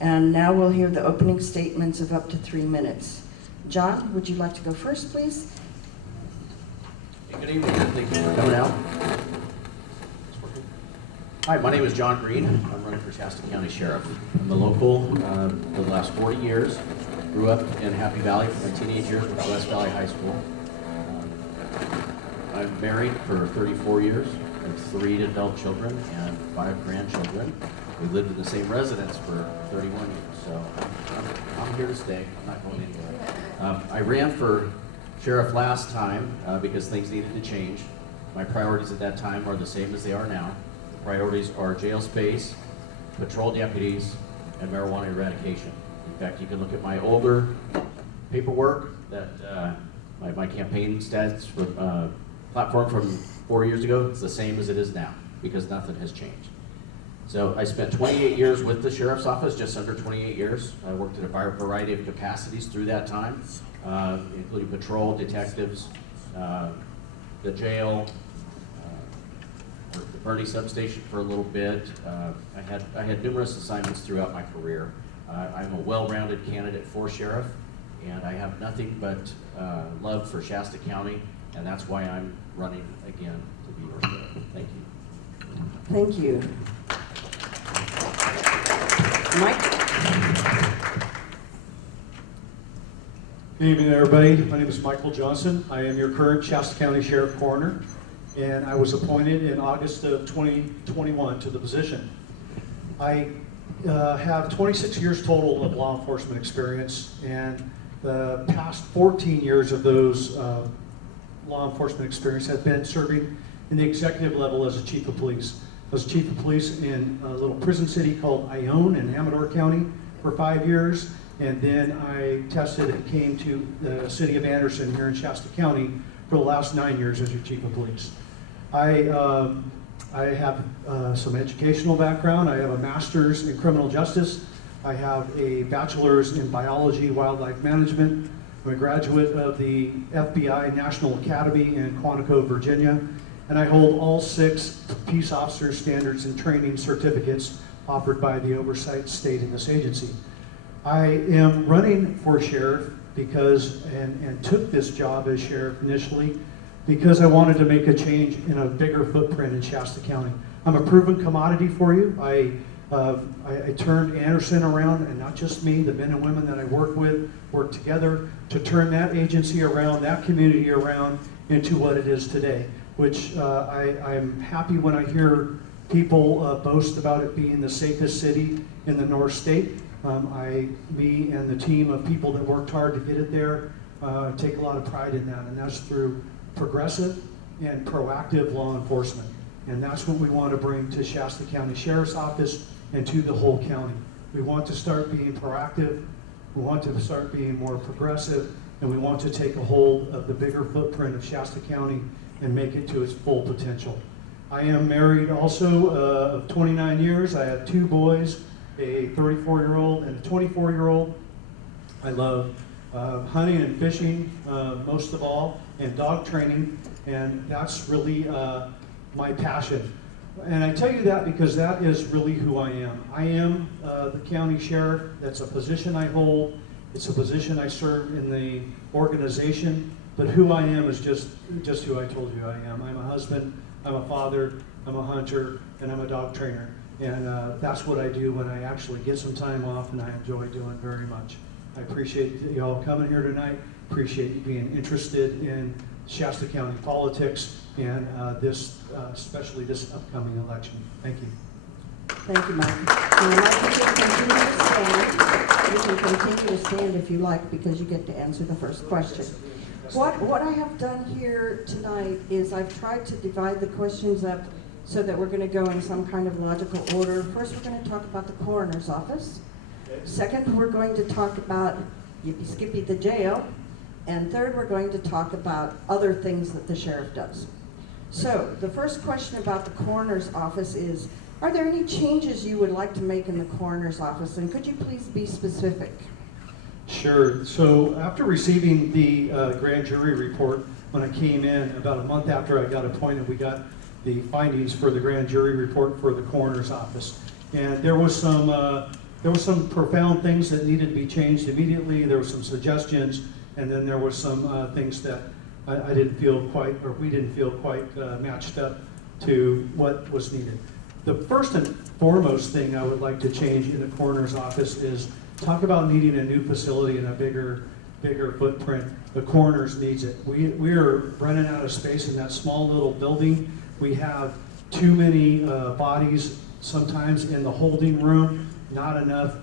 And now we'll hear the opening statements of up to 3 minutes. John, would you like to go first, please? Hey, good evening. Thank you for coming out. Hi, my name is John Greene. I'm running for Shasta County Sheriff. I'm a local for the last 40 years. Grew up in Happy Valley for my teenage years, went to West Valley High School. I'm married for 34 years. I have 3 adult children and 5 grandchildren. We lived in the same residence for 31 years, so I'm here to stay. I'm not going anywhere. I ran for sheriff last time because things needed to change. My priorities at that time are the same as they are now. The priorities are jail space, patrol deputies, and marijuana eradication. In fact, you can look at my older paperwork that my campaign stats platform from 4 years ago. It's the same as it is now because nothing has changed. So I spent 28 years with the Sheriff's Office, just under 28 years. I worked at a variety of capacities through that time, including patrol, detectives, the jail, worked at the Bernie substation for a little bit. I had numerous assignments throughout my career. I'm a well-rounded candidate for sheriff, and I have nothing but love for Shasta County, and that's why I'm running again to be your sheriff. Thank you. Thank you. Mike? Good evening, everybody. My name is Michael Johnson. I am your current Shasta County Sheriff Coroner, and I was appointed in August of 2021 to the position. I have 26 years total of law enforcement experience, and the past 14 years of those law enforcement experience have been serving in the executive level as a chief of police. I was chief of police in a little prison city called Ione in Amador County for 5 years, and then I tested and came to the city of Anderson here in Shasta County for the last 9 years as your chief of police. I have some educational background. I have a master's in criminal justice. I have a bachelor's in biology, wildlife management. I'm a graduate of the FBI National Academy in Quantico, Virginia. And I hold all 6 peace officer standards and training certificates offered by the oversight state in this agency. I am running for sheriff because, and took this job as sheriff initially, because I wanted to make a change in a bigger footprint in Shasta County. I'm a proven commodity for you. I turned Anderson around, and not just me, the men and women that I work with work together to turn that agency around, that community around into what it is today, which I'm happy when I hear people boast about it being the safest city in the North State. Me and the team of people that worked hard to get it there take a lot of pride in that, and that's through progressive and proactive law enforcement. And that's what we want to bring to Shasta County Sheriff's Office and to the whole county. We want to start being proactive, we want to start being more progressive, and we want to take a hold of the bigger footprint of Shasta County and make it to its full potential. I am married also of 29 years. I have 2 boys, a 34-year-old and a 24-year-old. I love hunting and fishing most of all, and dog training, and that's really my passion. And I tell you that because that is really who I am. I am the county sheriff. That's a position I hold. It's a position I serve in the organization, but who I am is just who I told you I am. I'm a husband, I'm a father, I'm a hunter, and I'm a dog trainer. And that's what I do when I actually get some time off, and I enjoy doing very much. I appreciate you all coming here tonight. Appreciate you being interested in Shasta County politics and especially this upcoming election. Thank you. Thank you, Mike. Now, Mike, you can continue to stand. You can continue to stand if you like, because you get to answer the first question. What I have done here tonight is I've tried to divide the questions up so that we're going to go in some kind of logical order. First, we're going to talk about the coroner's office. Second, we're going to talk about Yippee Skippy the jail. And third, we're going to talk about other things that the sheriff does. So the first question about the coroner's office is, are there any changes you would like to make in the coroner's office? And could you please be specific? Sure. So after receiving the grand jury report, when I came in about a month after I got appointed, we got the findings for the grand jury report for the coroner's office. And there was some there were some profound things that needed to be changed immediately. There were some suggestions, and then there were some things that I didn't feel quite, or we didn't feel quite matched up to what was needed. The first and foremost thing I would like to change in the coroner's office is talk about needing a new facility and a bigger footprint. The coroner's needs it. We are running out of space in that small little building. We have too many bodies sometimes in the holding room, not enough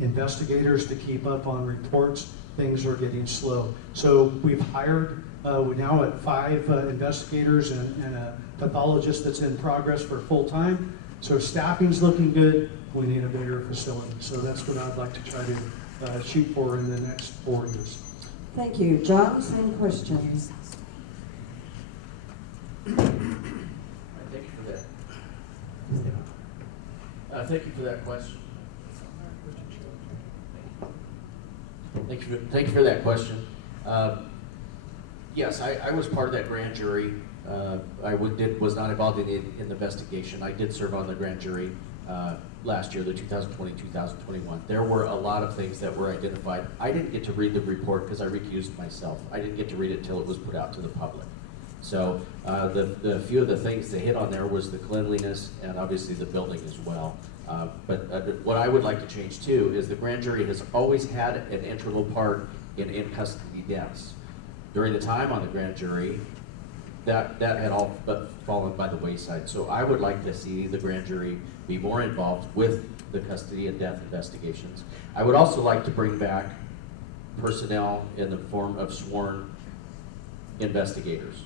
investigators to keep up on reports. Things are getting slow. So we've hired, we're now at 5 investigators and a pathologist that's in progress for full time. So staffing's looking good. We need a bigger facility. So that's what I'd like to try to shoot for in the next 4 years. Thank you. John, same question. Thank you for that. Thank you for that question. Thank you for that question. Yes, I was part of that grand jury. I was not involved in the investigation. I did serve on the grand jury last year, the 2020-2021. There were a lot of things that were identified. I didn't get to read the report because I recused myself. I didn't get to read it until it was put out to the public. So the few of the things they hit on there was the cleanliness and obviously the building as well. But what I would like to change too is the grand jury has always had an integral part in custody deaths. During the time on the grand jury, that had all but fallen by the wayside. So I would like to see the grand jury be more involved with the custody and death investigations. I would also like to bring back personnel in the form of sworn investigators.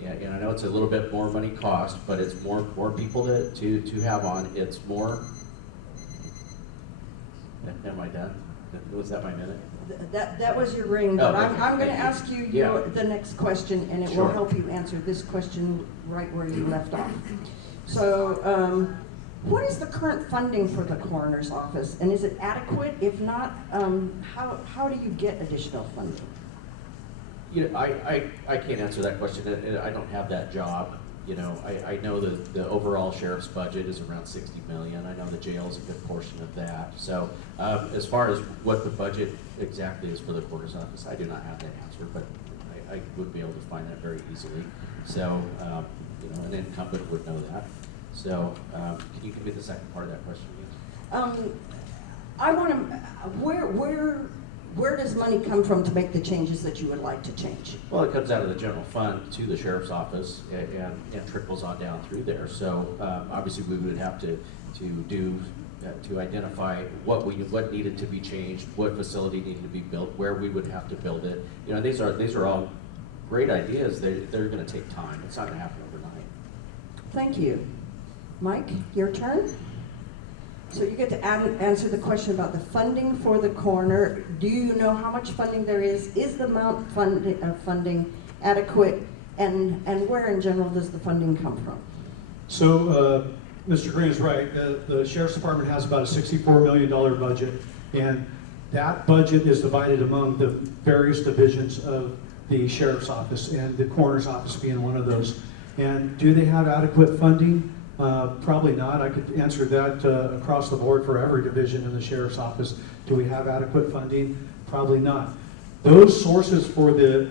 Yeah, and I know it's a little bit more money cost, but it's more people to have on. It's more. Am I done? Was that my minute? That was your ring, but Oh, okay. I'm going to Thank ask you Yeah. the next question, and it will Sure. help you answer this question right where you left off. So, what is the current funding for the coroner's office, and is it adequate? If not, how do you get additional funding? You know, I can't answer that question. I don't have that job. You know, I know the overall sheriff's budget is around 60 million. I know the jail is a good portion of that. So as far as what the budget exactly is for the coroner's office, I do not have that answer, but I would be able to find that very easily. So, you know, an incumbent would know that. So can you give me the second part of that question, please? I want to, where does money come from to make the changes that you would like to change? Well, it comes out of the general fund to the sheriff's office and trickles on down through there. So obviously we would have to identify what needed to be changed, what facility needed to be built, where we would have to build it. You know, these are all great ideas. They're going to take time. It's not going to happen overnight. Thank you. Mike, your turn. So you get to answer the question about the funding for the coroner. Do you know how much funding there is? Is the amount of funding adequate? And where in general does the funding come from? So Mr. Greene is right. The Sheriff's Department has about a $64 million budget, and that budget is divided among the various divisions of the Sheriff's Office, and the Coroner's Office being one of those. And do they have adequate funding? Probably not. I could answer that across the board for every division in the Sheriff's Office. Do we have adequate funding? Probably not. Those sources for the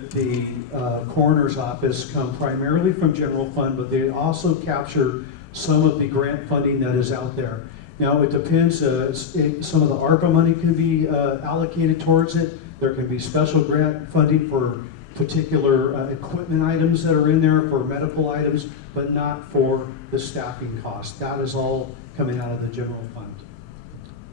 Coroner's Office come primarily from general fund, but they also capture some of the grant funding that is out there. Now it depends, some of the ARPA money can be allocated towards it. There can be special grant funding for particular equipment items that are in there, for medical items, but not for the staffing cost. That is all coming out of the general fund.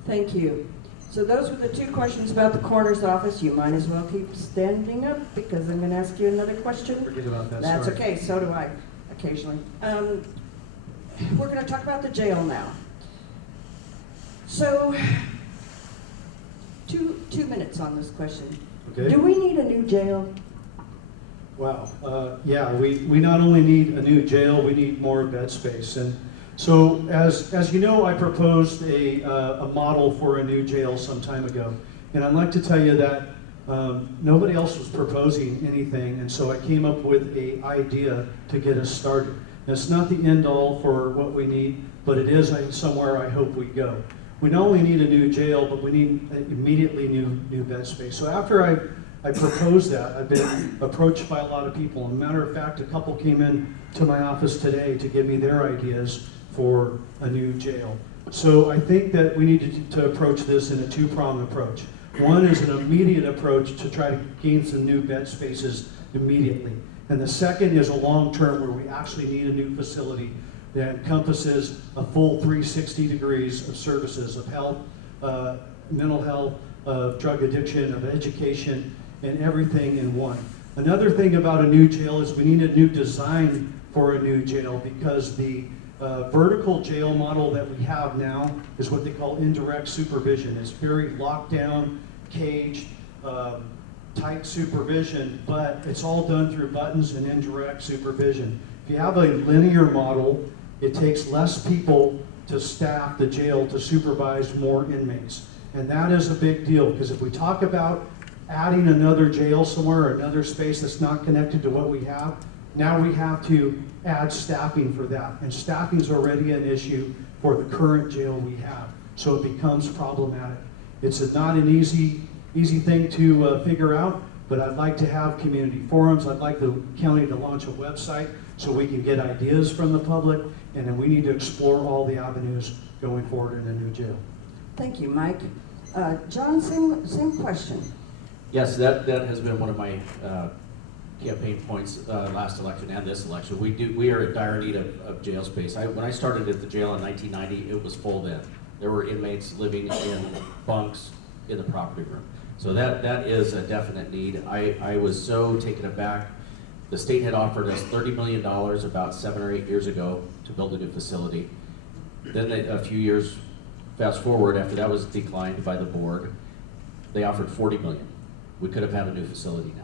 Thank you. So those were the two questions about the coroner's office. You might as well keep standing up because I'm going to ask you another question. Forget about that. That's sorry. okay. So do I, occasionally. We're going to talk about the jail now. So, two minutes on this question. Okay. Do we need a new jail? Wow. Yeah, we not only need a new jail, we need more bed space. And so, as you know, I proposed a model for a new jail some time ago. And I'd like to tell you that nobody else was proposing anything, and so I came up with an idea to get us started. And it's not the end all for what we need, but it is somewhere I hope we go. we not only need a new jail, but we need immediately new bed space. So after I proposed that, I've been approached by a lot of people. As a matter of fact, a couple came in to my office today to give me their ideas for a new jail. So I think that we need to approach this in a two-pronged approach. One is an immediate approach to try to gain some new bed spaces immediately. And the second is a long-term where we actually need a new facility that encompasses a full 360 degrees of services of health, mental health, of drug addiction, of education, and everything in one. Another thing about a new jail is we need a new design for a new jail, because the vertical jail model that we have now is what they call indirect supervision. It's very locked down, caged, tight supervision, but it's all done through buttons and indirect supervision. If you have a linear model, it takes less people to staff the jail to supervise more inmates. And that is a big deal, because if we talk about adding another jail somewhere or another space that's not connected to what we have, now we have to add staffing for that. And staffing is already an issue for the current jail we have. So it becomes problematic. It's not an easy thing to figure out, but I'd like to have community forums. I'd like the county to launch a website so we can get ideas from the public, and then we need to explore all the avenues going forward in a new jail. Thank you, Mike. John, same question. Yes, that has been one of my campaign points last election and this election. We are in dire need of jail space. When I started at the jail in 1990, it was full then. There were inmates living in bunks in the property room. So that is a definite need. I was so taken aback. The state had offered us $30 million about 7 or 8 years ago to build a new facility. Then a few years fast forward, after that was declined by the board, they offered $40 million. We could have had a new facility now.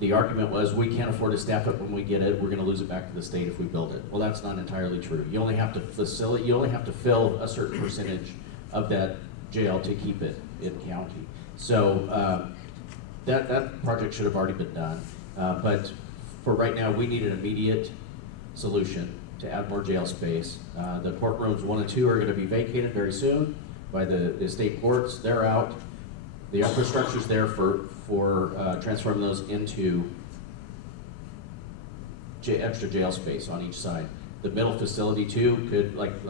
The argument was, we can't afford to staff it when we get it, we're gonna lose it back to the state if we build it. Well, that's not entirely true. You only have to fill a certain percentage of that jail to keep it in county. So that project should have already been done. But for right now, we need an immediate solution to add more jail space. The courtrooms 1 and 2 are gonna be vacated very soon by the state courts. They're out. The infrastructure's there for transforming those into extra jail space on each side. The middle facility too could, like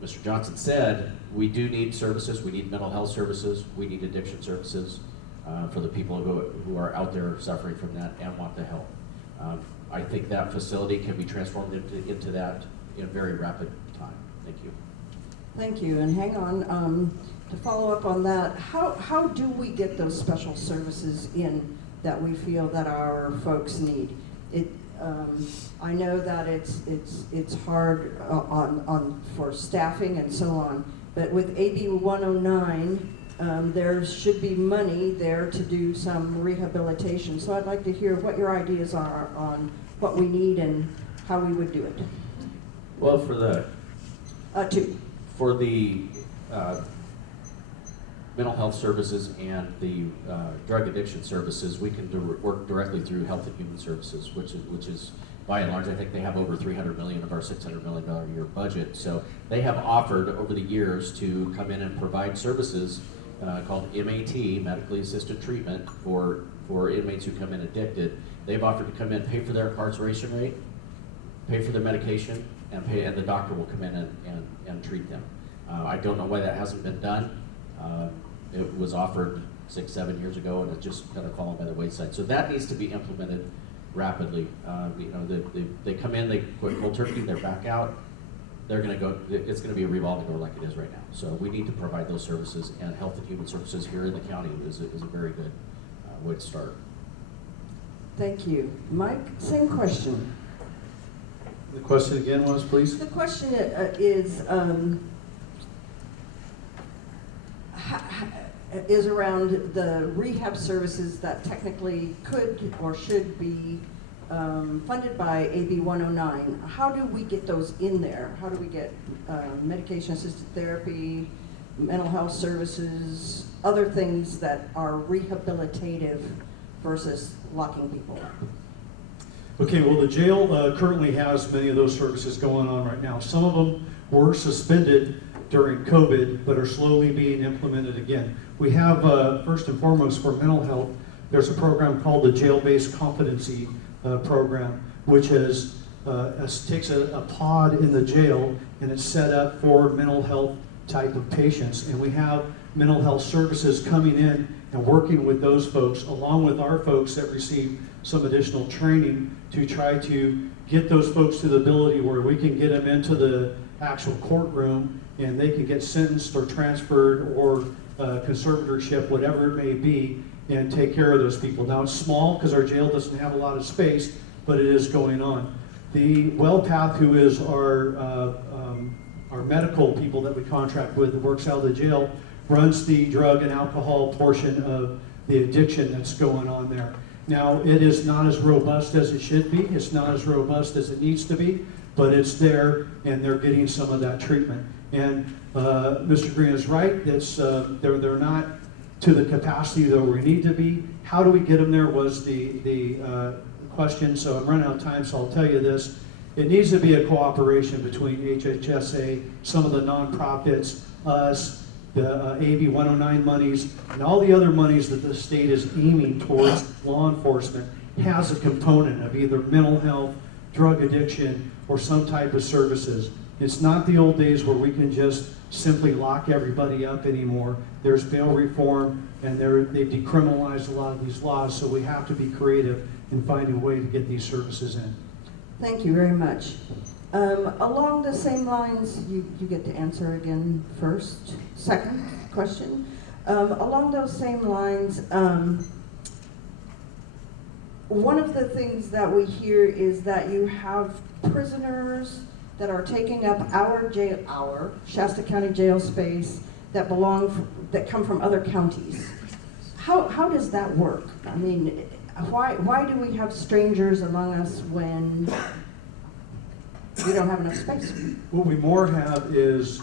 Mr. Johnson said, we do need services. We need mental health services. We need addiction services for the people who are out there suffering from that and want the help. I think that facility can be transformed into that in a very rapid time. Thank you. Thank you, and hang on, to follow up on that, how do we get those special services in that we feel that our folks need? I know that it's hard for staffing and so on, but with AB 109, there should be money there to do some rehabilitation. So I'd like to hear what your ideas are on what we need and how we would do it. Well, for the mental health services and the drug addiction services, we can work directly through Health and Human Services, which is by and large, I think they have over $300 million of our $600 million a year budget. So they have offered over the years to come in and provide services called MAT, medically assisted treatment, for inmates who come in addicted. They've offered to come in, pay for their incarceration rate, pay for their medication, and the doctor will come in and treat them. I don't know why that hasn't been done. It was offered 6-7 years ago, and it's just kind of fallen by the wayside. So that needs to be implemented rapidly. They come in, they quit cold turkey, they're back out. They're going to go. It's going to be a revolving door like it is right now. So we need to provide those services, and Health and Human Services here in the county is a very good way to start. Thank you, Mike. Same question. The question again was, please? The question is around the rehab services that technically could or should be funded by AB 109. How do we get those in there? How do we get medication-assisted therapy, mental health services, other things that are rehabilitative versus locking people up? Okay, well, the jail currently has many of those services going on right now. Some of them were suspended during COVID, but are slowly being implemented again. We have, first and foremost, for mental health, there's a program called the Jail-Based Competency Program, which takes a pod in the jail and it's set up for mental health type of patients. And we have mental health services coming in and working with those folks, along with our folks that receive some additional training to try to get those folks to the ability where we can get them into the actual courtroom and they can get sentenced or transferred or conservatorship, whatever it may be, and take care of those people. Now it's small because our jail doesn't have a lot of space, but it is going on. The WellPath, who is our medical people that we contract with that works out of the jail, runs the drug and alcohol portion of the addiction that's going on there. Now, it is not as robust as it should be. It's not as robust as it needs to be, but it's there, and they're getting some of that treatment. And Mr. Greene is right. It's, they're not to the capacity that we need to be. How do we get them there was the question. So I'm running out of time, so I'll tell you this. It needs to be a cooperation between HHSA, some of the nonprofits, us, the AB 109 monies, and all the other monies that the state is aiming towards law enforcement has a component of either mental health, drug addiction, or some type of services. It's not the old days where we can just simply lock everybody up anymore. There's bail reform, and they've decriminalized a lot of these laws, so we have to be creative in finding a way to get these services in. Thank you very much. Along the same lines, you get to answer again first. Second question. Along those same lines, one of the things that we hear is that you have prisoners that are taking up our Shasta County jail space that come from other counties. How does that work? I mean, why do we have strangers among us when we don't have enough space? What we more have is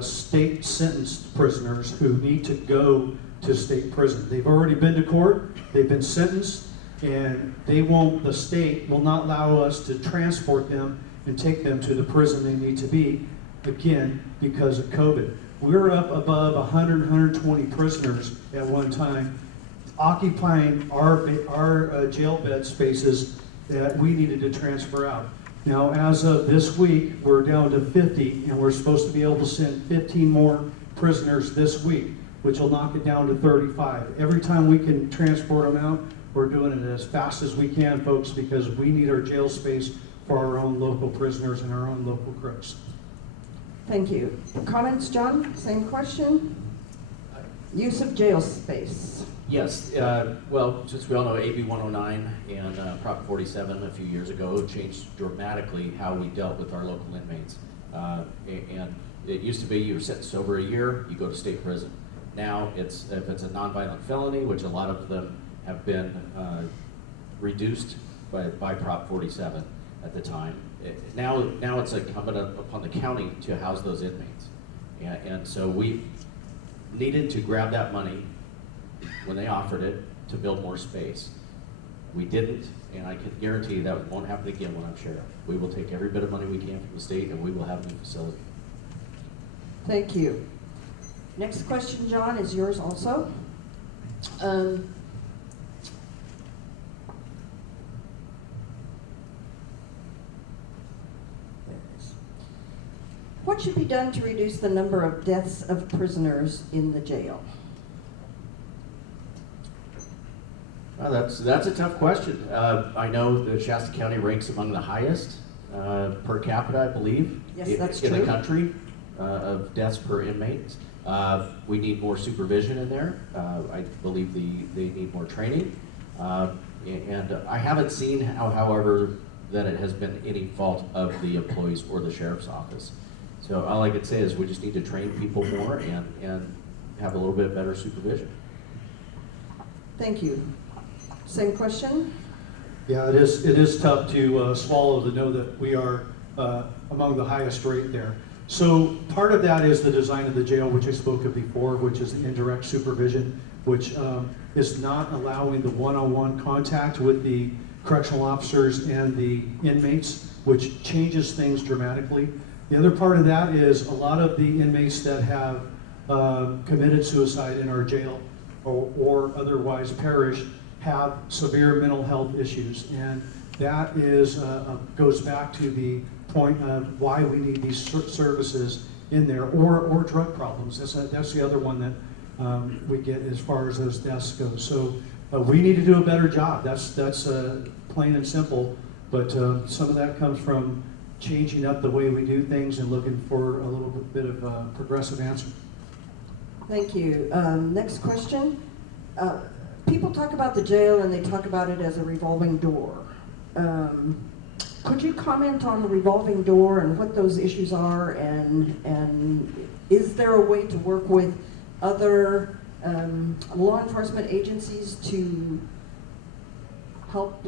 state sentenced prisoners who need to go to state prison. They've already been to court, they've been sentenced, and the state will not allow us to transport them and take them to the prison they need to be, again, because of COVID. We're up above 100, 120 prisoners at one time, occupying our jail bed spaces that we needed to transfer out. Now, as of this week, we're down to 50, and we're supposed to be able to send 15 more prisoners this week, which will knock it down to 35. Every time we can transport them out, we're doing it as fast as we can, folks, because we need our jail space for our own local prisoners and our own local crooks. Thank you. Comments, John? Same question. Use of jail space. Yes, well, since we all know AB 109 and Prop 47 a few years ago changed dramatically how we dealt with our local inmates. And it used to be you were sentenced over a year, you go to state prison. Now, if it's a nonviolent felony, which a lot of them have been reduced by Prop 47 at the time, now it's incumbent upon the county to house those inmates. And so we needed to grab that money when they offered it to build more space. We didn't, and I can guarantee you that won't happen again when I'm sheriff. We will take every bit of money we can from the state, and we will have a new facility. Thank you. Next question, John, is yours also. There it is. What should be done to reduce the number of deaths of prisoners in the jail? Well, that's a tough question. I know that Shasta County ranks among the highest per capita, I believe, Yes, that's in true. the country of deaths per inmate. We need more supervision in there. I believe they need more training. And I haven't seen however, that it has been any fault of the employees or the sheriff's office. So all I could say is we just need to train people more and have a little bit better supervision. Thank you. Same question? Yeah, it is tough to swallow to know that we are among the highest rate there. So part of that is the design of the jail, which I spoke of before, which is the indirect supervision, which is not allowing the one-on-one contact with the correctional officers and the inmates, which changes things dramatically. The other part of that is a lot of the inmates that have committed suicide in our jail or otherwise perished have severe mental health issues, and that is goes back to the point of why we need these services in there, or drug problems. That's the other one that we get as far as those deaths go. So we need to do a better job. That's plain and simple. But some of that comes from changing up the way we do things and looking for a little bit of a progressive answer. Thank you. Next question. People talk about the jail and they talk about it as a revolving door. Could you comment on the revolving door and what those issues are, and is there a way to work with other law enforcement agencies to help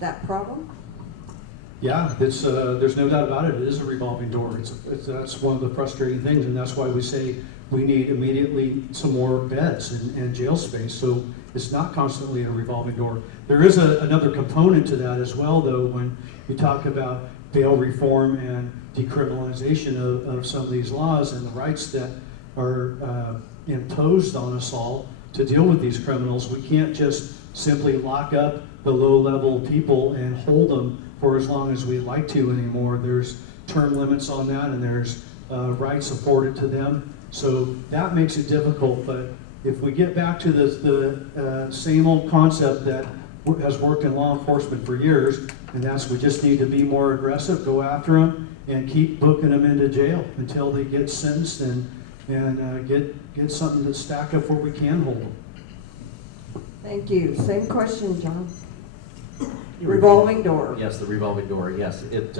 that problem? Yeah, it's there's no doubt about it. It is a revolving door. That's one of the frustrating things, and that's why we say we need immediately some more beds and jail space, so it's not constantly a revolving door. There is another component to that as well, though, when you talk about bail reform and decriminalization of some of these laws and the rights that are imposed on us all to deal with these criminals. We can't just simply lock up the low-level people and hold them for as long as we'd like to anymore. There's term limits on that, and there's rights afforded to them. So that makes it difficult, but if we get back to the same old concept that has worked in law enforcement for years, and that's we just need to be more aggressive, go after them, and keep booking them into jail until they get sentenced and get something to stack up where we can hold them. Thank you. Same question, John. Revolving door. Yes, the revolving door. Yes, it.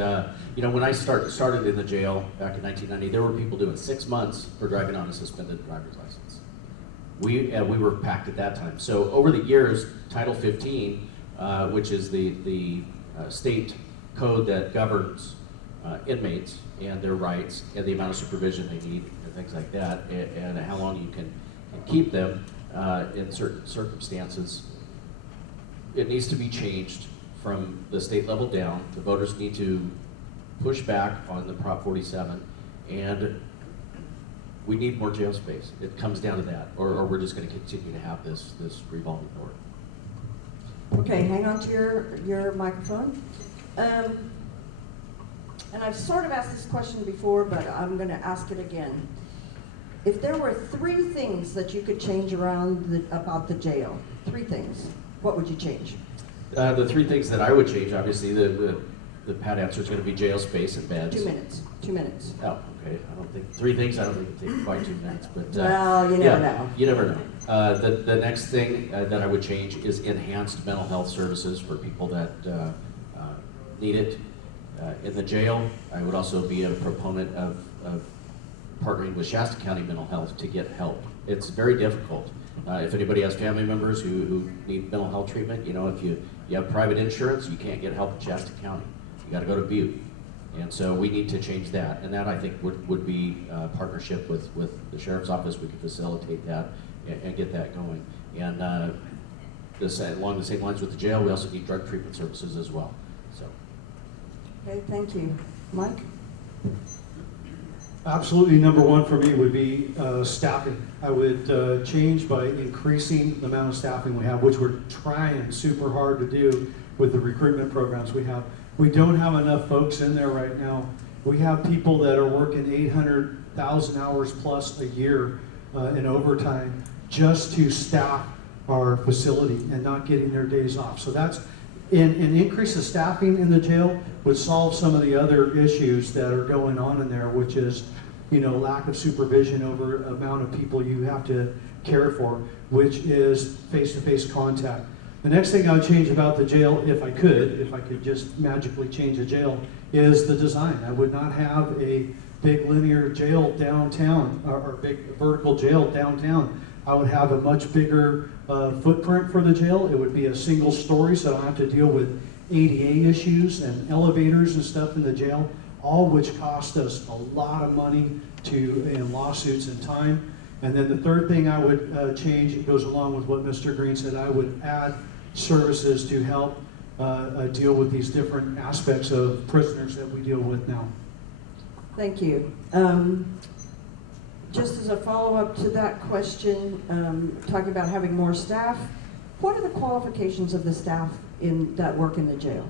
When I started in the jail back in 1990, there were people doing 6 months for driving on a suspended driver's license. We were packed at that time. So over the years, Title 15, which is the state code that governs inmates and their rights and the amount of supervision they need and things like that, and how long you can keep them in certain circumstances, it needs to be changed from the state level down. The voters need to push back on the Prop 47, and we need more jail space. It comes down to that, or we're just going to continue to have this revolving door. Okay, hang on to your microphone. And I've sort of asked this question before, but I'm going to ask it again. If there were 3 things that you could change around about the jail, 3 things, what would you change? The 3 things that I would change, obviously, the pat answer is going to be jail space and beds. 2 minutes. 2 minutes. Oh, okay. I don't think 3 things. I don't think it take quite 2 minutes, but Well, you never know. You never know. The next thing that I would change is enhanced mental health services for people that need it in the jail. I would also be a proponent of partnering with Shasta County Mental Health to get help. It's very difficult. If anybody has family members who need mental health treatment, if you have private insurance, you can't get help in Shasta County. You got to go to Butte. And so we need to change that. And that, I think, would be a partnership with the Sheriff's Office. We could facilitate that and get that going. And along the same lines with the jail, we also need drug treatment services as well. So. Okay, thank you. Mike? Absolutely, number 1 for me would be staffing. I would change by increasing the amount of staffing we have, which we're trying super hard to do with the recruitment programs we have. We don't have enough folks in there right now. We have people that are working 800,000 hours plus a year in overtime just to staff our facility and not getting their days off. So that's an increase of staffing in the jail would solve some of the other issues that are going on in there, which is, lack of supervision over amount of people you have to care for, which is face-to-face contact. The next thing I would change about the jail, if I could just magically change the jail, is the design. I would not have a big linear jail downtown, or big vertical jail downtown. I would have a much bigger footprint for the jail. It would be a single story, so I don't have to deal with ADA issues and elevators and stuff in the jail, all which cost us a lot of money in lawsuits and time. And then the third thing I would change, it goes along with what Mr. Greene said, I would add services to help deal with these different aspects of prisoners that we deal with now. Thank you. Just as a follow-up to that question, talking about having more staff, what are the qualifications of the staff that work in the jail?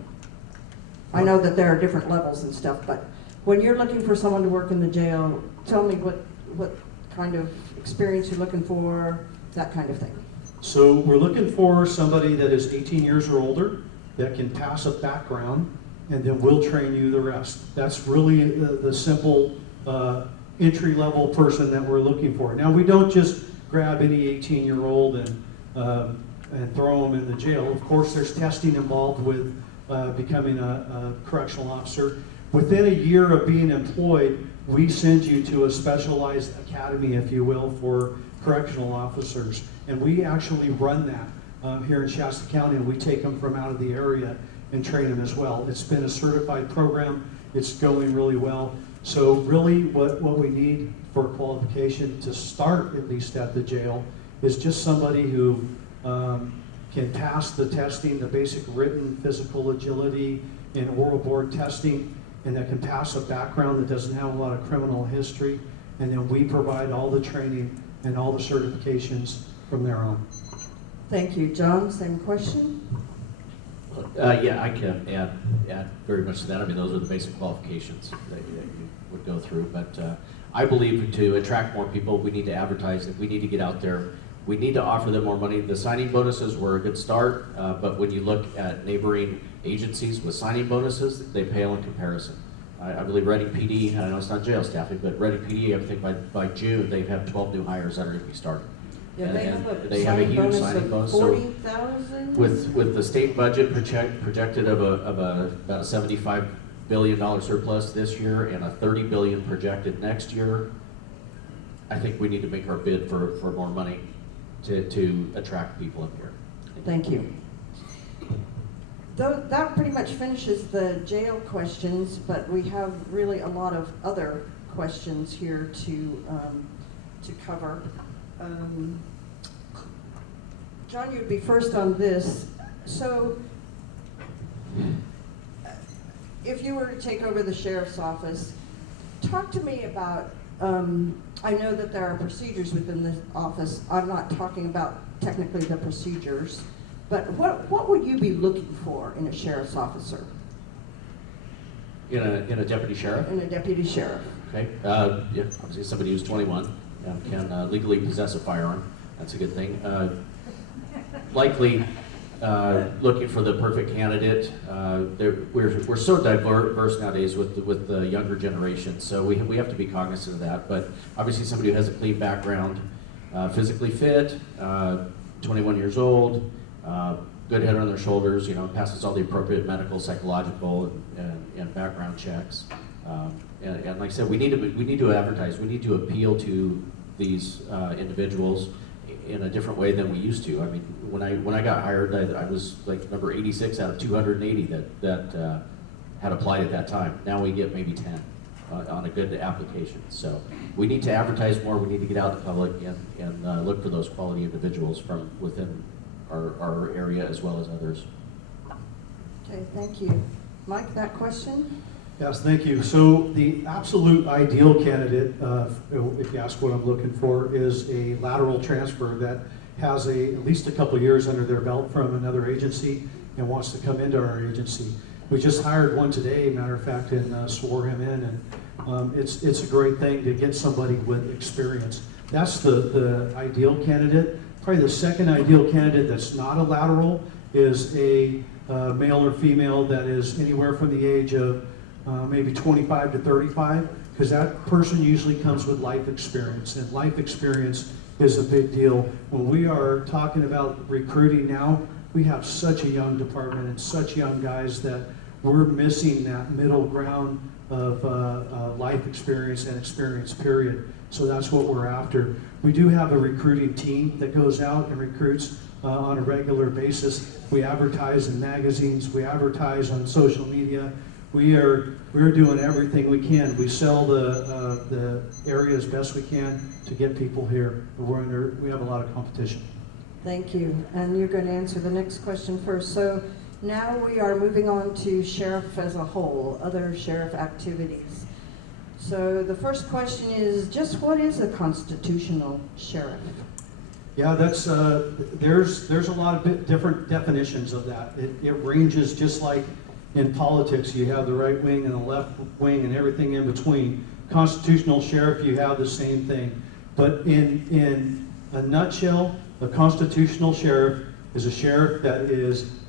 I know that there are different levels and stuff, but when you're looking for someone to work in the jail, tell me what kind of experience you're looking for, that kind of thing. So we're looking for somebody that is 18 years or older, that can pass a background, and then we'll train you the rest. That's really the simple entry-level person that we're looking for. Now, we don't just grab any 18-year-old and throw them in the jail. Of course, there's testing involved with becoming a correctional officer. Within a year of being employed, we send you to a specialized academy, if you will, for correctional officers. And we actually run that here in Shasta County, and we take them from out of the area and train them as well. It's been a certified program. It's going really well. So really what we need for qualification to start, at least at the jail, is just somebody who can pass the testing, the basic written physical agility and oral board testing, and that can pass a background that doesn't have a lot of criminal history. And then we provide all the training and all the certifications from there on. Thank you. John, same question? Yeah, I can add very much to that. I mean, those are the basic qualifications that you would go through. But I believe to attract more people, we need to advertise it. We need to get out there. We need to offer them more money. The signing bonuses were a good start, but when you look at neighboring agencies with signing bonuses, they pale in comparison. I believe Reading PD, I know it's not jail staffing, but Reading PD, I think by June, they have 12 new hires that are going to be starting. Yeah, And they have a they have a signing huge bonus signing of bonus. So 40,000? with the state budget projected of about a $75 billion surplus this year and a $30 billion projected next year, I think we need to make our bid for more money to attract people up here. Thank you. That pretty much finishes the jail questions, but we have really a lot of other questions here to cover. John, you'd be first on this. So, if you were to take over the sheriff's office, talk to me about, I know that there are procedures within the office. I'm not talking about technically the procedures, but what would you be looking for in a sheriff's officer? In a deputy sheriff? In a deputy sheriff. Okay. Yeah, obviously somebody who's 21 and can legally possess a firearm. That's a good thing. Likely looking for the perfect candidate. We're so diverse nowadays with the younger generation, so we have to be cognizant of that. But obviously somebody who has a clean background, physically fit, 21 years old, good head on their shoulders, passes all the appropriate medical, psychological, and background checks. And like I said, we need to advertise. We need to appeal to these individuals in a different way than we used to. I mean, when I got hired, I was like number 86 out of 280 that had applied at that time. Now we get maybe 10 on a good application. So we need to advertise more. We need to get out to the public and look for those quality individuals from within our area as well as others. Okay, thank you. Mike, that question? Yes, thank you. So the absolute ideal candidate, if you ask what I'm looking for, is a lateral transfer that has at least a couple years under their belt from another agency and wants to come into our agency. We just hired one today, matter of fact, and swore him in, and it's a great thing to get somebody with experience. That's the ideal candidate. Probably the second ideal candidate that's not a lateral is a male or female that is anywhere from the age of maybe 25 to 35, because that person usually comes with life experience, and life experience is a big deal. When we are talking about recruiting now, we have such a young department and such young guys that we're missing that middle ground of life experience and experience, period. So that's what we're after. We do have a recruiting team that goes out and recruits on a regular basis. We advertise in magazines, we advertise on social media. We're doing everything we can. We sell the area as best we can to get people here. But we have a lot of competition. Thank you. And you're going to answer the next question first. So now we are moving on to sheriff as a whole, other sheriff activities. So the first question is, just what is a constitutional sheriff? Yeah, that's there's a lot of different definitions of that. It ranges just like in politics. You have the right wing and the left wing and everything in between. Constitutional sheriff, you have the same thing. But in a nutshell, a constitutional sheriff is a sheriff that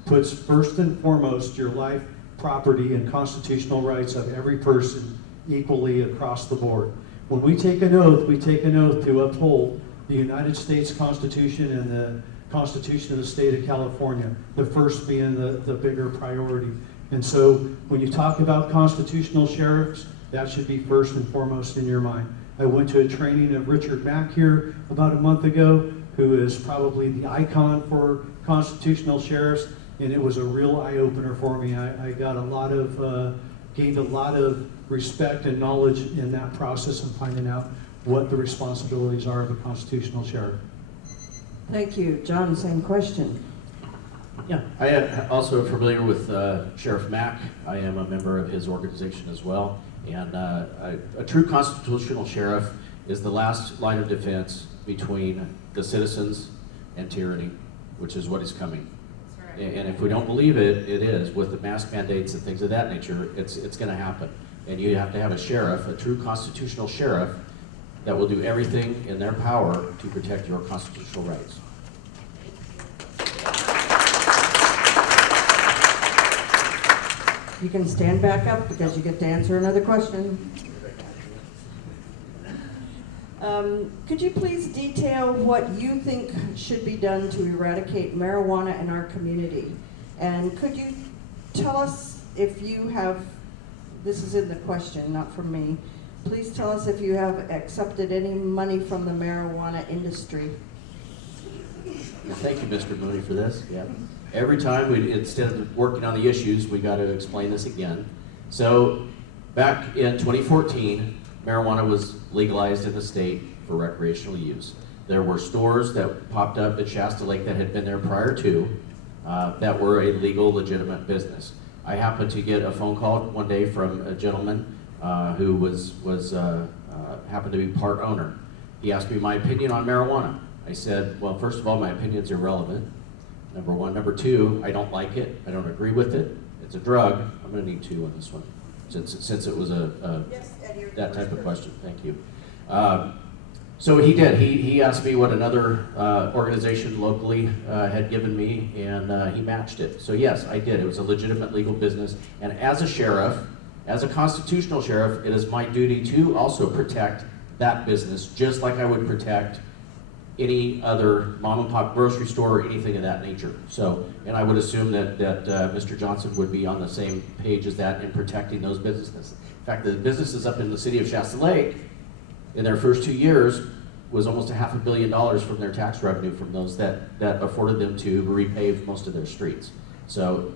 puts first and foremost your life, property, and constitutional rights of every person equally across the board. When we take an oath, we take an oath to uphold the United States Constitution and the Constitution of the state of California, the first being the bigger priority. And so when you talk about constitutional sheriffs, that should be first and foremost in your mind. I went to a training of Richard Mack here about a month ago, who is probably the icon for constitutional sheriffs, and it was a real eye-opener for me. I got gained a lot of respect and knowledge in that process of finding out what the responsibilities are of a constitutional sheriff. Thank you. John, same question. Yeah, I am also familiar with Sheriff Mack. I am a member of his organization as well. And a true constitutional sheriff is the last line of defense between the citizens and tyranny, which is what is coming. That's right. And if we don't believe it, it is. With the mask mandates and things of that nature, it's going to happen. And you have to have a sheriff, a true constitutional sheriff, that will do everything in their power to protect your constitutional rights. You can stand back up because you get to answer another question. Could you please detail what you think should be done to eradicate marijuana in our community? And could you tell us if you have, this is in the question, not from me, please tell us if you have accepted any money from the marijuana industry. Thank you, Mr. Mooney, for this. Yeah. Every time, instead of working on the issues, we got to explain this again. So, back in 2014, marijuana was legalized in the state for recreational use. There were stores that popped up at Shasta Lake that had been there prior to that were a legal, legitimate business. I happened to get a phone call one day from a gentleman who happened to be part owner. He asked me my opinion on marijuana. I said, well, first of all, my opinion's irrelevant. Number one. Number two, I don't like it. I don't agree with it. It's a drug. I'm going to need two on this one, since it was that type of question. Thank you. So he did. He asked me what another organization locally had given me, and he matched it. So yes, I did. It was a legitimate legal business. And as a sheriff, as a constitutional sheriff, it is my duty to also protect that business, just like I would protect any other mom and pop grocery store or anything of that nature. So, and I would assume that Mr. Johnson would be on the same page as that in protecting those businesses. In fact, the businesses up in the city of Shasta Lake, in their first 2 years, was almost $500 million from their tax revenue from those that afforded them to repave most of their streets. So,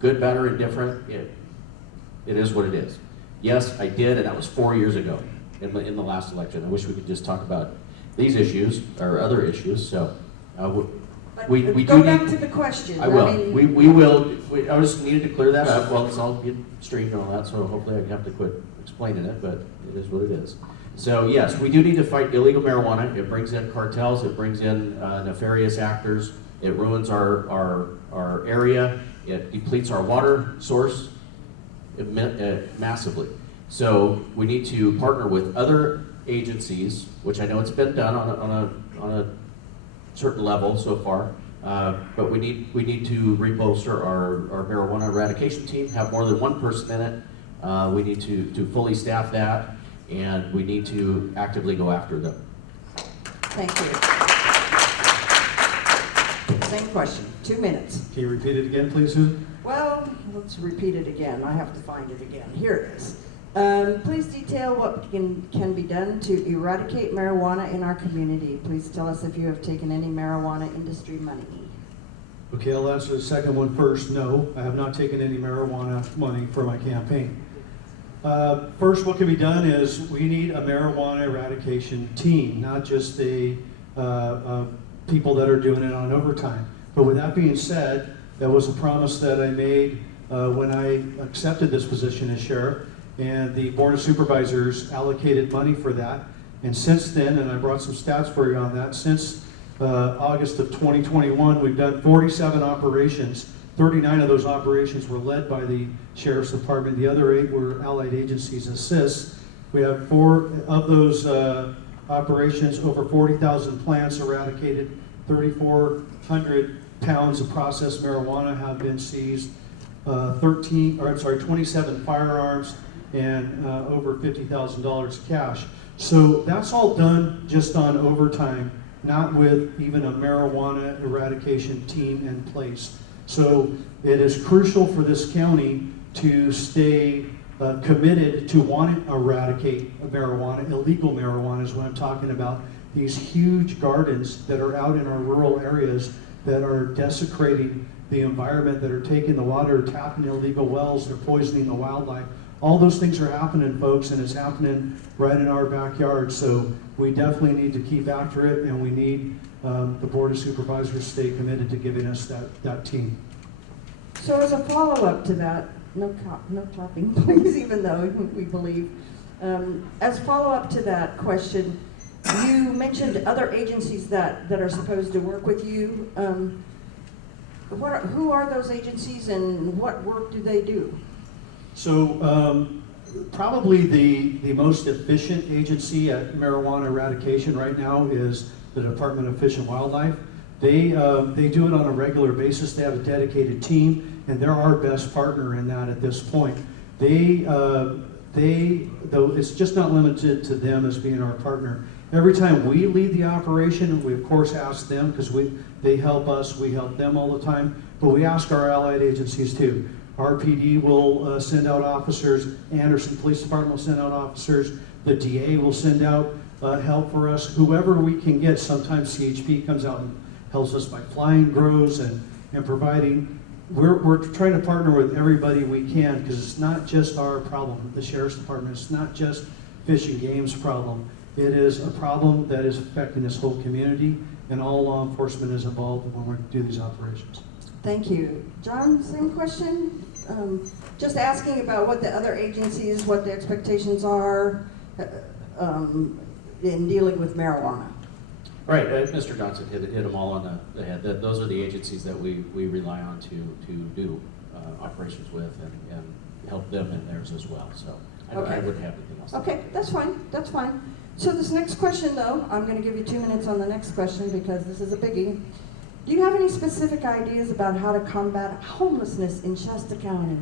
good, better, and different, it is what it is. Yes, I did, and that was 4 years ago in the last election. I wish we could just talk about these issues or other issues. So we go do back need, to the question. I will. I mean, we will. I just needed to clear that up. Well, it's all get streamed and all that, so hopefully I have to quit explaining it, but it is what it is. So yes, we do need to fight illegal marijuana. It brings in cartels. It brings in nefarious actors. It ruins our area. It depletes our water source massively. So we need to partner with other agencies, which I know it's been done on a certain level so far, but we need to rebolster our marijuana eradication team, have more than one person in it. We need to fully staff that, and we need to actively go after them. thank you. Same question, 2 minutes. Can you repeat it again, please, Susan? Well, let's repeat it again. I have to find it again. Here it is. Please detail what can be done to eradicate marijuana in our community. Please tell us if you have taken any marijuana industry money. Okay, I'll answer the second one first. No, I have not taken any marijuana money for my campaign. First, what can be done is we need a marijuana eradication team, not just the people that are doing it on overtime. But with that being said, that was a promise that I made when I accepted this position as sheriff. and the Board of Supervisors allocated money for that. And since then, and I brought some stats for you on that, since August of 2021, we've done 47 operations. 39 of those operations were led by the Sheriff's Department. The other 8 were allied agencies assists. We have 4 of those operations, over 40,000 plants eradicated, 3,400 pounds of processed marijuana have been seized, 27 firearms, and over $50,000 cash. So that's all done just on overtime, not with even a marijuana eradication team in place. So it is crucial for this county to stay committed to wanting to eradicate marijuana. Illegal marijuana is what I'm talking about. These huge gardens that are out in our rural areas that are desecrating the environment, that are taking the water, tapping illegal wells, they're poisoning the wildlife. All those things are happening, folks, and it's happening right in our backyard. So we definitely need to keep after it, and we need the Board of Supervisors to stay committed to giving us that team. So as a follow-up to that, no clapping, please, even though we believe. As follow-up to that question, you mentioned other agencies that are supposed to work with you. Who are those agencies and what work do they do? So probably the most efficient agency at marijuana eradication right now is the Department of Fish and Wildlife. They do it on a regular basis. They have a dedicated team, and they're our best partner in that at this point. Though it's just not limited to them as being our partner. Every time we lead the operation, we of course ask them because they help us, we help them all the time, but we ask our allied agencies too. RPD will send out officers, Anderson Police Department will send out officers, the DA will send out help for us, whoever we can get. Sometimes CHP comes out and helps us by flying grows and providing. We're trying to partner with everybody we can because it's not just our problem, the Sheriff's Department. It's not just Fish and Game's problem. It is a problem that is affecting this whole community, and all law enforcement is involved when we do these operations. Thank you. John, same question? Just asking about what the other agencies, what the expectations are in dealing with marijuana. Right, Mr. Johnson hit them all on the head. Those are the agencies that we rely on to do operations with and help them in theirs as well. So I wouldn't have anything else. Okay, that's fine, that's fine. So this next question though, I'm going to give you 2 minutes on the next question because this is a biggie. Do you have any specific ideas about how to combat homelessness in Shasta County?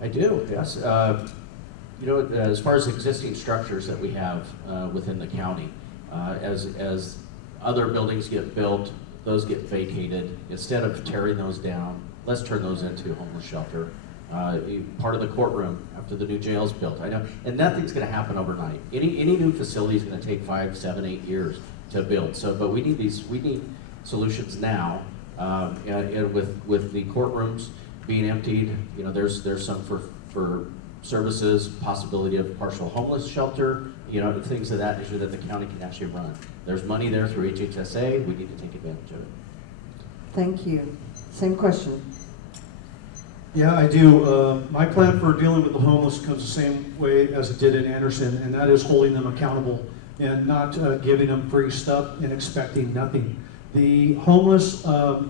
I do, yes. As far as existing structures that we have within the county, as other buildings get built, those get vacated. Instead of tearing those down, let's turn those into homeless shelter. Part of the courtroom after the new jail's built. I know, and nothing's going to happen overnight. Any new facility is going to take 5, 7, 8 years to build. So, but we need solutions now. And with the courtrooms being emptied, there's some for services, possibility of partial homeless shelter, things of that nature that the county can actually run. There's money there through HHSA. We need to take advantage of it. Thank you. Same question. Yeah, I do. My plan for dealing with the homeless comes the same way as it did in Anderson, and that is holding them accountable and not giving them free stuff and expecting nothing. The homeless, a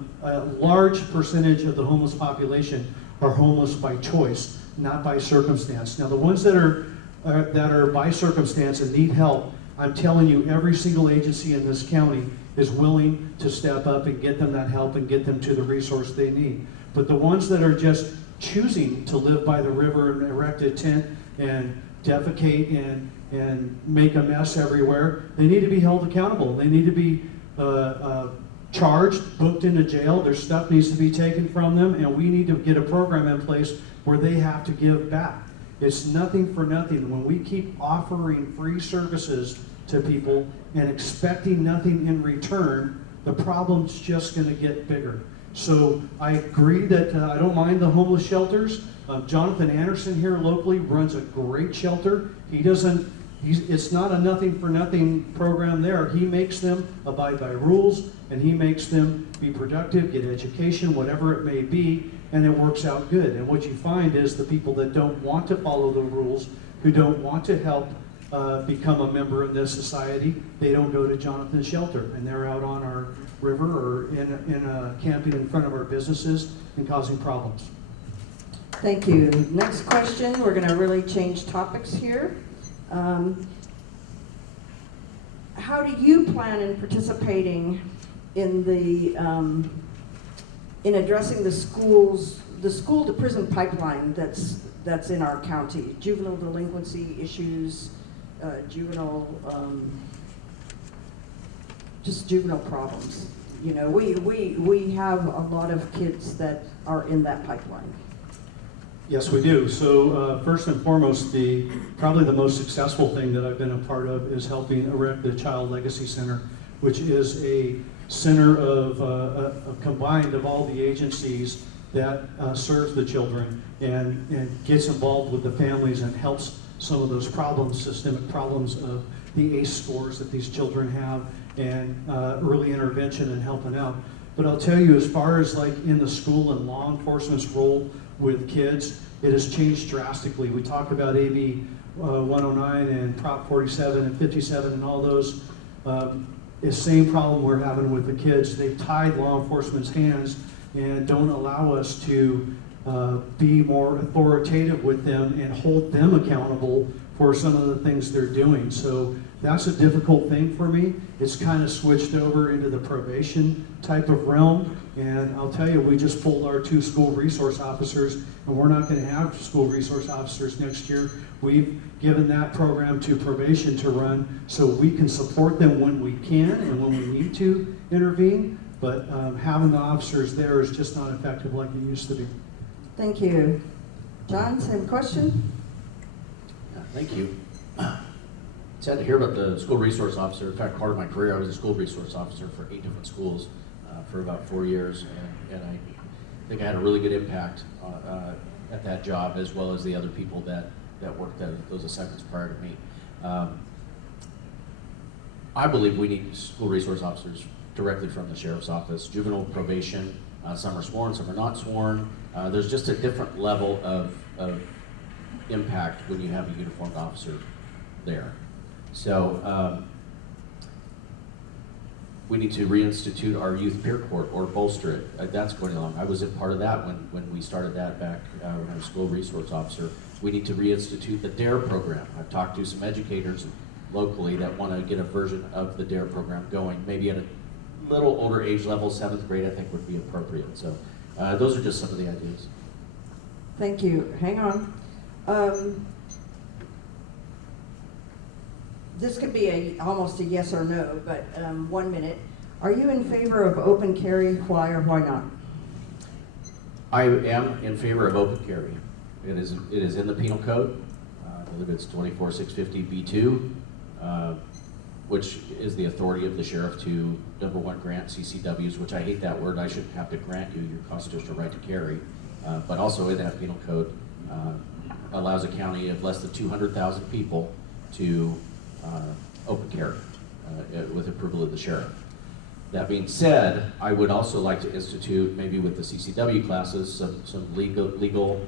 large percentage of the homeless population are homeless by choice, not by circumstance. Now, the ones that are by circumstance and need help, I'm telling you, every single agency in this county is willing to step up and get them that help and get them to the resource they need. But the ones that are just choosing to live by the river and erect a tent and defecate and make a mess everywhere, they need to be held accountable. They need to be charged, booked into jail. Their stuff needs to be taken from them, and we need to get a program in place where they have to give back. It's nothing for nothing. When we keep offering free services to people and expecting nothing in return, the problem's just going to get bigger. So I agree that I don't mind the homeless shelters. Jonathan Anderson here locally runs a great shelter. It's not a nothing for nothing program there. He makes them abide by rules, and he makes them be productive, get education, whatever it may be, and it works out good. And what you find is the people that don't want to follow the rules, who don't want to help become a member of this society, they don't go to Jonathan's shelter, and they're out on our river or camping in front of our businesses and causing problems. Thank you. Next question, we're going to really change topics here. How do you plan in participating in the in addressing the school to prison pipeline that's in our county? Juvenile delinquency issues, just juvenile problems. You know, we have a lot of kids that are in that pipeline. Yes, we do. So first and foremost, probably the most successful thing that I've been a part of is helping erect the Child Legacy Center, which is a center of combined of all the agencies that serves the children and gets involved with the families and helps some of those problems, systemic problems of the ACE scores that these children have and early intervention and helping out. But I'll tell you, as far as like in the school and law enforcement's role with kids, it has changed drastically. We talked about AB 109 and Prop 47 and 57 and all those. The same problem we're having with the kids. They've tied law enforcement's hands and don't allow us to be more authoritative with them and hold them accountable for some of the things they're doing. So that's a difficult thing for me. It's kind of switched over into the probation type of realm. And I'll tell you, we just pulled our 2 school resource officers, and we're not going to have school resource officers next year. We've given that program to probation to run so we can support them when we can and when we need to intervene. But having the officers there is just not effective like it used to be. Thank you. John, same question? Yeah, thank you. Sad to hear about the school resource officer. In fact, part of my career, I was a school resource officer for 8 different schools for about 4 years, and I think I had a really good impact at that job, as well as the other people that worked at those assignments prior to me. I believe we need school resource officers directly from the sheriff's office. Juvenile probation, some are sworn, some are not sworn. There's just a different level of impact when you have a uniformed officer there. So we need to reinstitute our youth peer court or bolster it. That's going along. I was a part of that when we started that back when I was school resource officer. We need to reinstitute the DARE program. I've talked to some educators locally that want to get a version of the DARE program going, maybe at a little older age level. 7th grade I think would be appropriate. So those are just some of the ideas. Thank you. Hang on. This could be almost a yes or no, but 1 minute. Are you in favor of open carry? Why or why not? I am in favor of open carry. It is in the penal code. I believe it's 24650B2, which is the authority of the sheriff to, number 1, grant CCWs, which I hate that word. I shouldn't have to grant you your constitutional right to carry. But also in that penal code allows a county of less than 200,000 people to open carry with approval of the sheriff. That being said, I would also like to institute, maybe with the CCW classes, some legal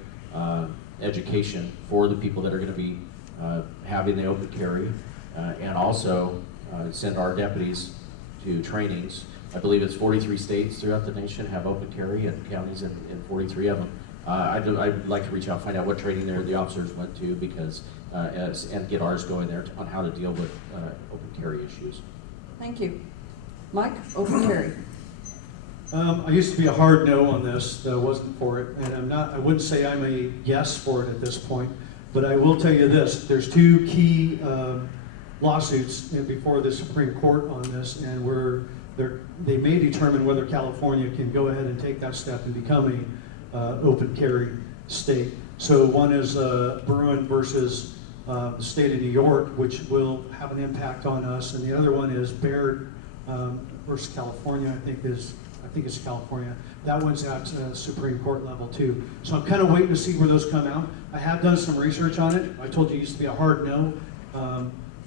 education for the people that are going to be having the open carry, and also send our deputies to trainings. I believe it's 43 states throughout the nation have open carry, and counties in 43 of them. I'd like to reach out, find out what training the officers went to, because and get ours going there on how to deal with open carry issues. Thank you. Mike, open carry. I used to be a hard no on this. I wasn't for it, and I wouldn't say I'm a yes for it at this point. But I will tell you this: there's 2 key lawsuits before the Supreme Court on this, and they may determine whether California can go ahead and take that step and become a open carry state. So one is Bruin versus the state of New York, which will have an impact on us, and the other one is Baird versus California. I think it's California. That one's at Supreme Court level too. So I'm kind of waiting to see where those come out. I have done some research on it. I told you it used to be a hard no.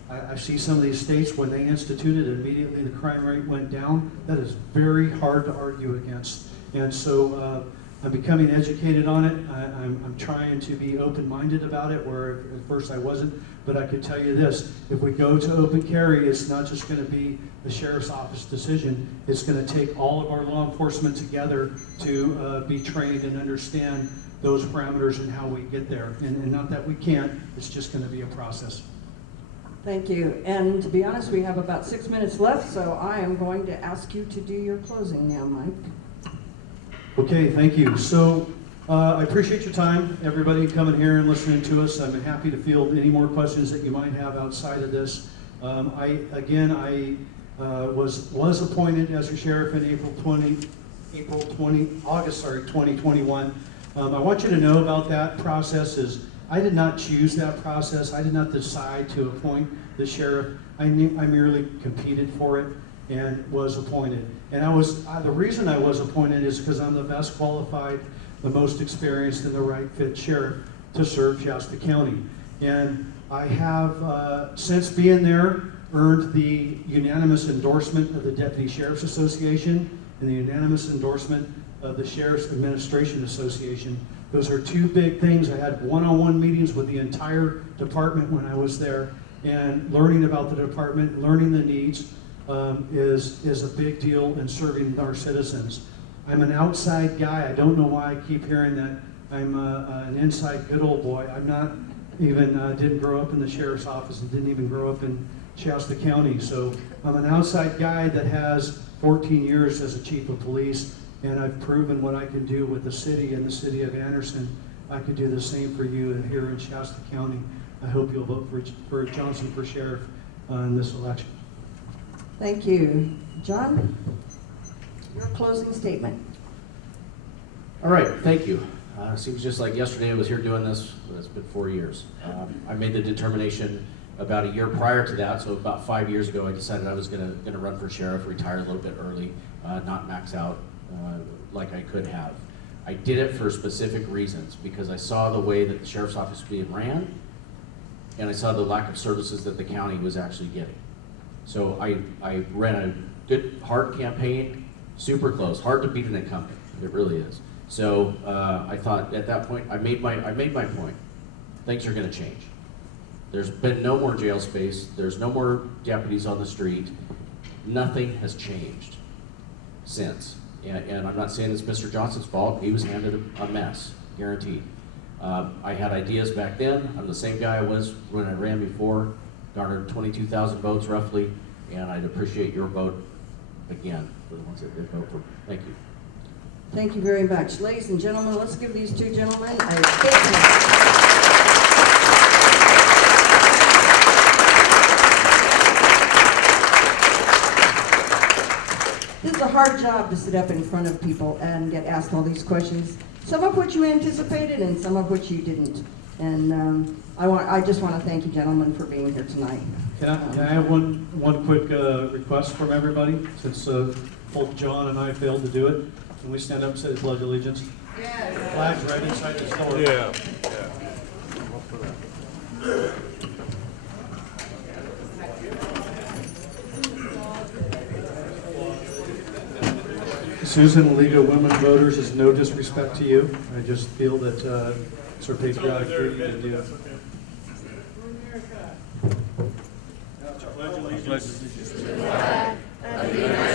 I see some of these states, when they instituted it, immediately the crime rate went down. That is very hard to argue against. And so I'm becoming educated on it. I'm trying to be open-minded about it, where at first I wasn't. But I can tell you this, if we go to open carry, it's not just going to be the sheriff's office decision. It's going to take all of our law enforcement together to be trained and understand those parameters and how we get there. And not that we can't, it's just going to be a process. Thank you. And to be honest, we have about 6 minutes left, so I am going to ask you to do your closing now, Mike. Okay, thank you. So I appreciate your time, everybody coming here and listening to us. I'm happy to field any more questions that you might have outside of this. I was appointed as a sheriff in August 2021. I want you to know about that process is I did not choose that process. I did not decide to appoint the sheriff. I merely competed for it and was appointed. And the reason I was appointed is because I'm the best qualified, the most experienced, and the right fit sheriff to serve Shasta County. And I have, since being there, earned the unanimous endorsement of the Deputy Sheriff's Association and the unanimous endorsement of the Sheriff's Administration Association. Those are two big things. I had one-on-one meetings with the entire department when I was there, and learning about the department, learning the needs is a big deal in serving our citizens. I'm an outside guy. I don't know why I keep hearing that I'm an inside good old boy. I'm not even, didn't grow up in the sheriff's office and didn't even grow up in Shasta County. So I'm an outside guy that has 14 years as a chief of police, and I've proven what I can do with the city and the city of Anderson. I could do the same for you here in Shasta County. I hope you'll vote for Johnson for sheriff in this election. Thank you. John, your closing statement. All right, thank you. Seems just like yesterday I was here doing this, but it's been 4 years. I made the determination about a year prior to that, so about 5 years ago, I decided I was gonna run for sheriff, retire a little bit early, not max out like I could have. I did it for specific reasons, because I saw the way that the sheriff's office was being ran, and I saw the lack of services that the county was actually getting. So I ran a good, hard campaign, super close, hard to beat an incumbent. It really is. So I thought at that point, I made my point. Things are going to change. There's been no more jail space. There's no more deputies on the street. Nothing has changed since. And I'm not saying it's Mr. Johnson's fault. He was handed a mess, guaranteed. I had ideas back then. I'm the same guy I was when I ran before. Garnered 22,000 votes roughly, and I'd appreciate your vote again for the ones that did vote for me. Thank you. Thank you very much. Ladies and gentlemen, let's give these two gentlemen a big hand. This is a hard job to sit up in front of people and get asked all these questions, some of which you anticipated and some of which you didn't. And I just want to thank you, gentlemen, for being here tonight. Can I have one quick request from everybody, since both John and I failed to do it? Can we stand up and say the Pledge of Allegiance? Yes. Flag's right inside this door. Yeah. Susan, League of Women Voters is no disrespect to you. I just feel that it's our patriotic duty to do it. Pledge allegiance to the flag of the United